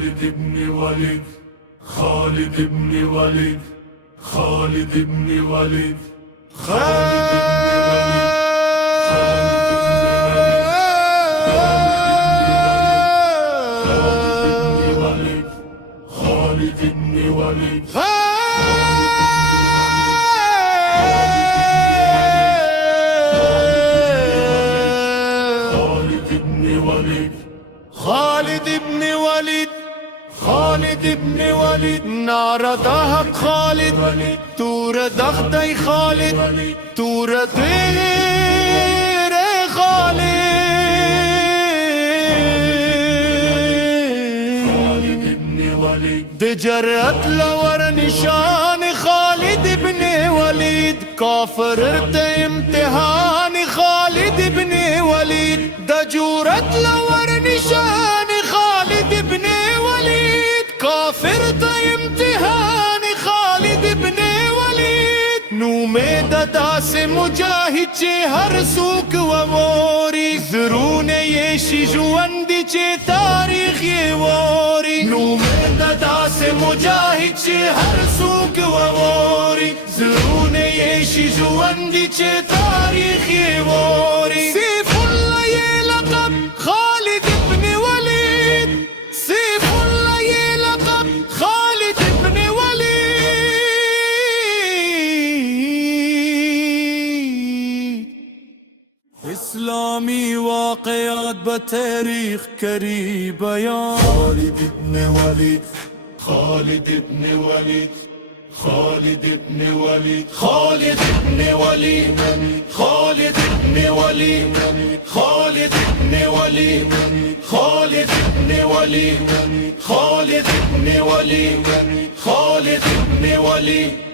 خالد بن وليد خالد بن وليد خالد بن وليد خالد بن وليد خالد بن وليد خالد بن وليد نار دهق خالد تور دختي خالد تور دير خالد بن وليد دجرت لور نشان خالد بن وليد كافر ارتي امتحان خالد بن وليد دجورت لور نشان خالد بن وليد كافر ارتي امتحان خالد بن وليد نومه داس مجاهد چه هر سوک و موری زرون یشی جواندی چه تاریخ واری نومه داس مجاهد چه هر سوک و موری زرون یشی جواندی چه تاریخ واری سيف الله يلقب خالد بن وليد سيف الله يلقب خالد بن وليد اسلامي واقعات بتاريخ كري بيان خالد بن وليد خالد بن وليد خالد بن وليد خالد بن وليد خالد بن وليد خالد بن وليد خالد بن وليد خالد بن وليد خالد بن وليد